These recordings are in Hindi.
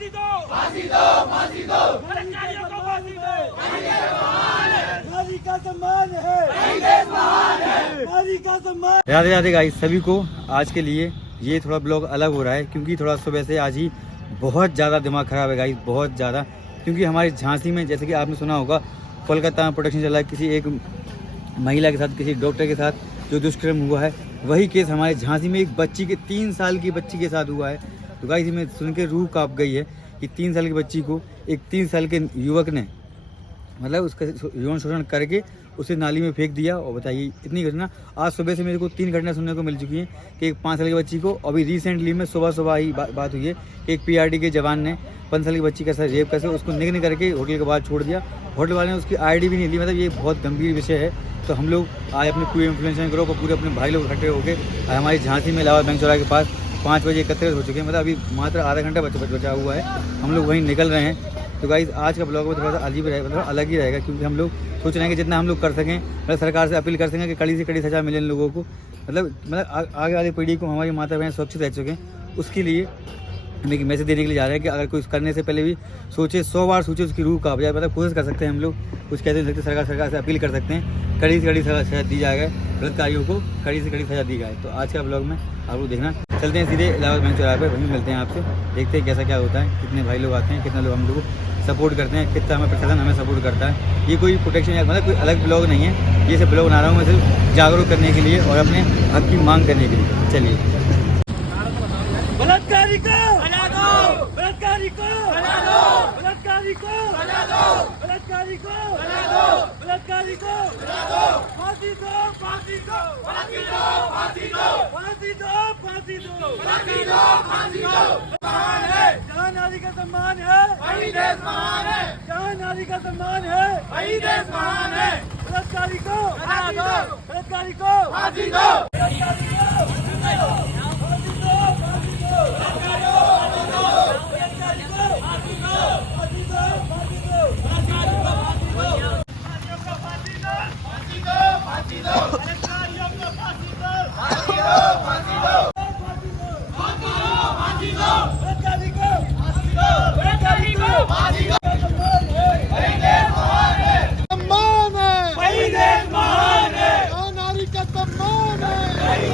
फांसी दो, फांसी दो, फांसी दो, बलात्कारियों को फांसी दो। नारी का सम्मान है, महान है, नारी का सम्मान। राधे राधे गाइस सभी को। आज के लिए ये थोड़ा ब्लॉग अलग हो रहा है क्योंकि थोड़ा सुबह से आज ही बहुत ज़्यादा दिमाग ख़राब है गाइस, बहुत ज़्यादा। क्योंकि हमारी झांसी में जैसे कि आपने सुना होगा कोलकाता में प्रोटेक्शन चला है, किसी एक महिला के साथ, किसी डॉक्टर के साथ जो दुष्कर्म हुआ है, वही केस हमारे झांसी में एक बच्ची के 3 साल की बच्ची के साथ हुआ है। तो गाइस में सुन के रूह कांप गई है कि 3 साल की बच्ची को एक 3 साल के युवक ने मतलब उसका यौन शोषण करके उसे नाली में फेंक दिया। और बताइए इतनी घटना आज सुबह से मेरे को 3 घटना सुनने को मिल चुकी हैं कि एक 5 साल की बच्ची को, अभी रिसेंटली में सुबह ही बात हुई है कि एक पीआरडी के जवान ने 5 साल की बच्ची का रेप करके उसको निगल करके होटल के बाहर छोड़ दिया। होटल वाले ने उसकी आईडी भी नहीं ली। मतलब ये बहुत गंभीर विषय है। तो हम लोग आज अपने पूरे इन्फ्लुएंसर ग्रुप और पूरे अपने भाई लोग इकट्ठे होकर हमारी झांसी में इलाहाबाद बैंक चौराहे के पास 5 बजे एकत्रित हो चुके हैं। मतलब अभी मात्र आधा घंटा बचा हुआ है, हम लोग वहीं निकल रहे हैं। तो गाइस आज का ब्लॉग में थोड़ा सा अजीब रहेगा, मतलब अलग ही रहेगा क्योंकि हम लोग सोच रहे हैं कि जितना हम लोग कर सकें, मतलब सरकार से अपील कर सकें कि कड़ी से कड़ी सज़ा मिले इन लोगों को। मतलब आगे वाली पीढ़ी को हमारी माता बहन सुरक्षित रह सकें, उसके लिए हम एक मैसेज देने के लिए जा रहे हैं कि अगर कोई करने से पहले भी सोचे, 100 बार सोचे, उसकी रूह कांप जाए। मतलब कोशिश कर सकते हैं हम लोग, कुछ कहते नहीं सकते। सरकार से अपील कर सकते हैं कड़ी से कड़ी सज़ा दी जाएगा, बलात्कारियों को कड़ी से कड़ी सज़ा दी जाए। तो आज का ब्लॉग में आप लोग देखना। चलते हैं सीधे इलाहाबाद बैंक चौराहे पर, वहीं मिलते हैं आपसे, देखते हैं कैसा क्या होता है, कितने भाई लोग आते हैं, कितने लोग हम लोग सपोर्ट करते हैं, कितना हमें प्रशासन हमें सपोर्ट करता है। ये कोई प्रोटेक्शन या मतलब कोई अलग ब्लॉग नहीं है, ये सब ब्लॉग बना रहा हूँ मैं सिर्फ जागरूक करने के लिए और अपने हक की मांग करने के लिए। चलिए। बलात्कारी को हटा दो, बलात्कारी को हटा दो, बलात्कारी को हटा दो, बलात्कारी को हटा दो, बलात्कारी को हटा दो, फांसी दो, फांसी दो, फांसी दो, फांसी दो, फांसी दो, फांसी दो, फांसी दो, फांसी दो। महान है जहाँ नारी का सम्मान है, वही देश महान है। जहाँ नारी का सम्मान है, वही देश महान है। बलात्कारी को हटा दो, बलात्कारी को फांसी दो, बलात्कारी को फांसी दो। बलात्कारियों को फांसी दो, फांसी दो, फांसी दो, फांसी दो, फांसी दो, फांसी दो, फांसी दो, फांसी दो, फांसी दो, फांसी दो, फांसी दो, बलात्कारियों को फांसी दो, फांसी दो, फांसी दो, बलात्कारियों को फांसी दो, फांसी दो, फांसी दो। सम्मान है, वही देश महान है। नारी का सम्मान है, वही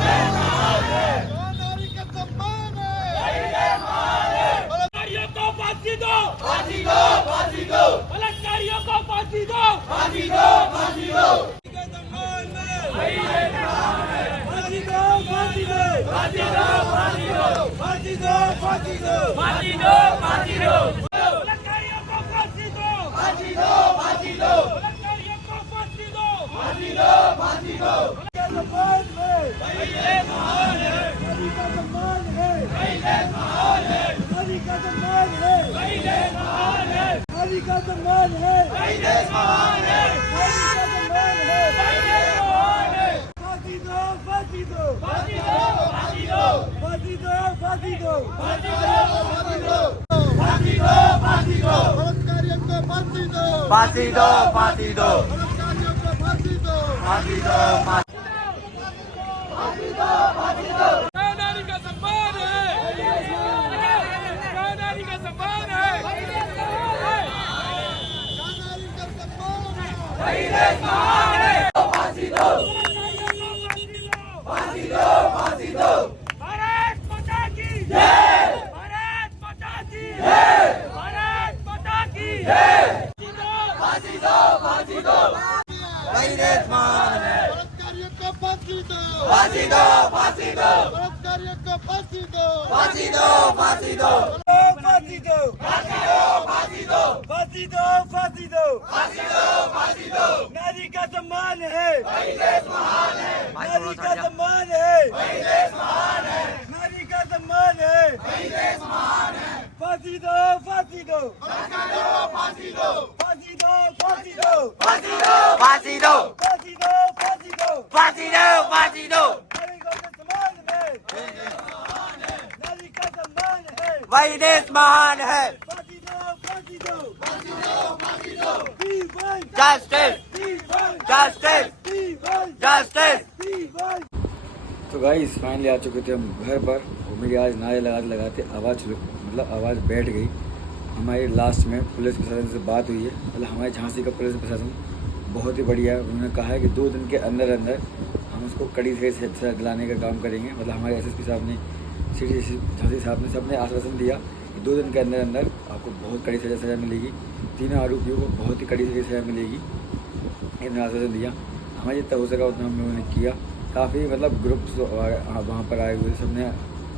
देश महान है। नारी का सम्मान है, वही देश महान है। नारी का सम्मान है, वही देश महान है। नारी का सम्मान है, वही देश महान है। फांसी दो, फांसी दो, फांसी दो, फांसी दो, फांसी दो, फांसी दो, फांसी दो, फांसी दो, फांसी दो, बलात्कारियों को फांसी दो, फांसी दो, फांसी दो, बलात्कारियों को फांसी दो, फांसी दो, फांसी दो, फांसी दो। नारी का सम्मान है, नारी का सम्मान है, वही देश महान है। फांसी दो, फांसी दो, फांसी दो। भारत माता की जय, भारत माता की जय, भारत माता की जय। फांसी दो, फांसी दो, वही देश महान है। बलात्कारियों को फांसी दो, फांसी दो, फांसी दो, बलात्कारियों को फांसी दो, फांसी दो, फांसी दो, फांसी दो, फांसी दो, फांसी दो, फांसी दो, फांसी दो, फांसी दो, फांसी दो। नारी का सम्मान है, वही देश महान है। नारी का सम्मान है, वही देश महान है। नारी का सम्मान है, वही देश महान है। फांसी दो, फांसी दो, फांसी दो, फांसी दो, फांसी दो, फांसी दो, फांसी दो, फांसी दो, फांसी दो, फांसी दो, फांसी दो, फांसी दो। नारी का सम्मान है, नारी का सम्मान है, वही देश महान है। फांसी दो, फांसी दो, फांसी दो, फांसी दो। Justice, justice, justice. तो गाइस फाइनली आ चुके थे हम घर पर और मेरी आज नारे लगाते आवाज़ मतलब आवाज़ बैठ गई। हमारे लास्ट में पुलिस प्रशासन से बात हुई है, मतलब हमारे झांसी का पुलिस प्रशासन बहुत ही बढ़िया है। उन्होंने कहा है कि 2 दिन के अंदर अंदर हम उसको कड़ी से सजा दिलाने का काम करेंगे। मतलब हमारे एसएसपी साहब ने, सिटी झांसी साहब ने, सबने आश्वासन दिया कि 2 दिन के अंदर अंदर आपको बहुत कड़ी सजा मिलेगी, तीनों आरोपियों को बहुत ही कड़ी सजा मिलेगी, इन्होंने आश्वासन दिया। हमें जितना हो सका उतना हम लोगों ने किया। काफ़ी मतलब ग्रुप्स वहाँ पर आए हुए, सबने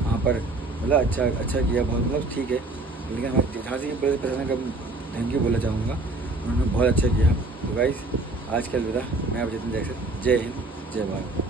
वहाँ पर मतलब अच्छा किया, बहुत मतलब ठीक है। लेकिन हमारे झांसी के पुलिस प्रशासन का थैंक यू बोलना चाहूँगा, उन्होंने बहुत अच्छा किया। तो गाइस आज के अलविदा, मैं अब जितने जैसे, जय हिंद जय भारत।